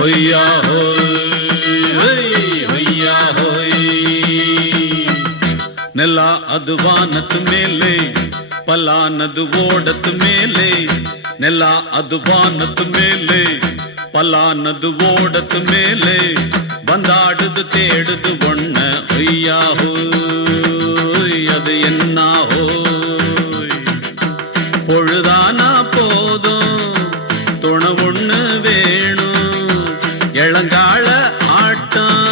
ಹೊಯ್ಯಾ ಹೋಯ್ ಹೊಯ್ಯಾ ಹೋಯ್ ನೆಲ ಅದು ವಾನದ ಮೇಲೆ ಪಲಾನದು ಓಡದ ಮೇಲೆ ನೆಲ ಅದು ವಾನದ ಮೇಲೆ ಪಲಾನದು ಓಡದ ಮೇಲೆ ಬಂದಾಡುದು தேடுது ஒண்ண ಹೊಯ್ಯಾ ಹೋಯ್ அது என்ன ಹೋಯ್ பொழுதானா போதும் துணை ஒண்ணு வேணும் இளங்கால ஆட்டம்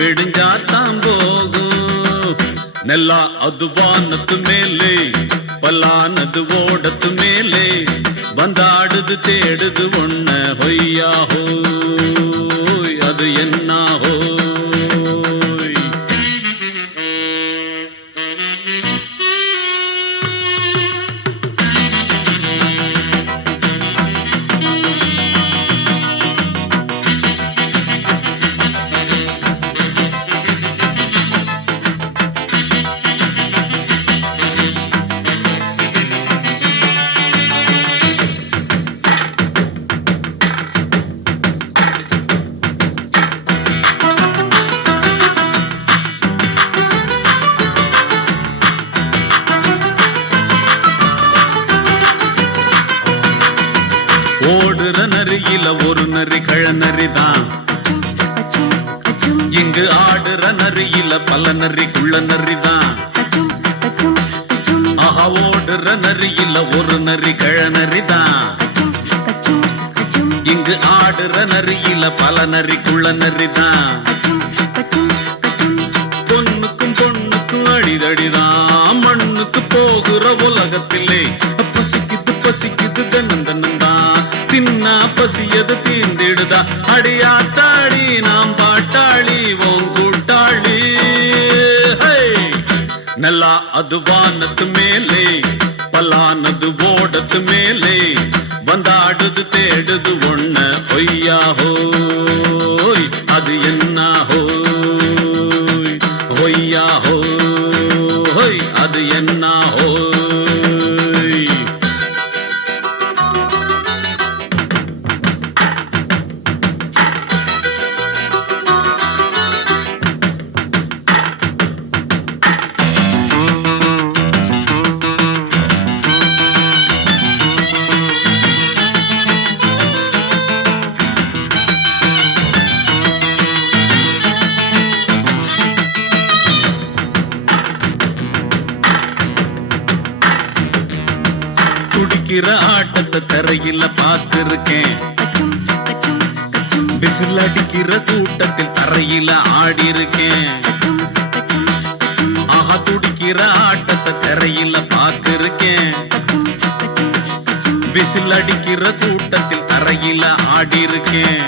விடிஞ்சாத்தான் போகும் நெல்ல அது வானத்து மேலே பல்லானது ஓடத்து மேலே வந்தாடுது தேடுது ஒண்ண ಹೊಯ್ಯಾ ಹೋಯ் அது என்ன ಹೋಯ್ ஓடுற நரியில ஒரு நரி கழநரிதான் இங்கு ஆடுற நரியில பல நரி குள்ள நரிதான் ஆஹா ஓடுற நரியில ஒரு நரி கழநரிதான் இங்கு ஆடுற நரியில பல நரி குள்ள நரிதான் பொண்ணுக்கும் பொண்ணுக்கும் அடிதடிதான் மண்ணுக்கு போகிற உலகத்திலே பசிக்குது பசிக்குது தன்னந்தன்னந்தான் தின்னா பசியது தீர்ந்திடுதா அடியாத்தாடி நாம் பாட்டாளி ஓங் கூட்டாளி நல்லா அது வானத்து மேலே பல்லானது ஓடத்து மேலே வந்தாடுது தேடுது ஒண்ண ಹೊಯ್ಯಾ ಹೋಯ் அது என்ன ಹೋಯ್ ಹೊಯ್ಯಾ ಹೋಯ್ அது என்ன ಹೋಯ್ குடிக்கிற ஆட்டத்தை தரையில பார்த்திருக்கேன் விசில் அடிக்கிற கூட்டத்தில் தரையில ஆடி இருக்கேன் ஆஹா குடிக்கிற ஆட்டத்தை தரையில பார்த்திருக்கேன் விசில் அடிக்கிற கூட்டத்தில் தரையில ஆடி இருக்கேன்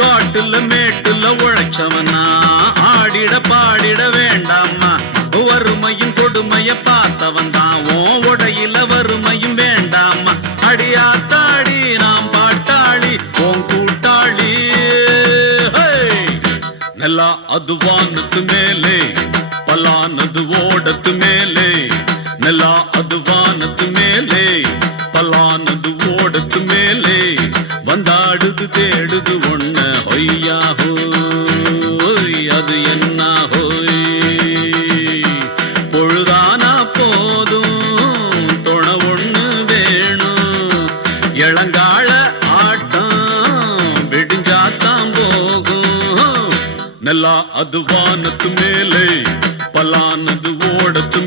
காட்டுல மேட்டுல உழைச்சவனா ஆடிட பாடிட வேண்டாமா வறுமையும் கொடுமைய பார்த்தவன் தான் உடையில வறுமையும் வேண்டாமா அடியாத்தாடி நாம் பாட்டாளி ஓங் கூட்டாளி நல்லா அது வானத்து மேலே பல்லானது ஓடத்து மேலே நல்லா அது வானத்து மேலே பல்லானது ஓடத்து மேலே வந்தாடுது தேடுது ஒண்ண ಹೊಯ್ಯಾ ಹೋಯ் அது என்ன ಹೋಯ್ பொழுதானா போதும் துணை ஒண்ணு வேணும் இளங்கால ஆட்டம் விடிஞ்சாத்தான் போகும் நல்லா அது வானத்து மேலே பல்லானது ஓடத்து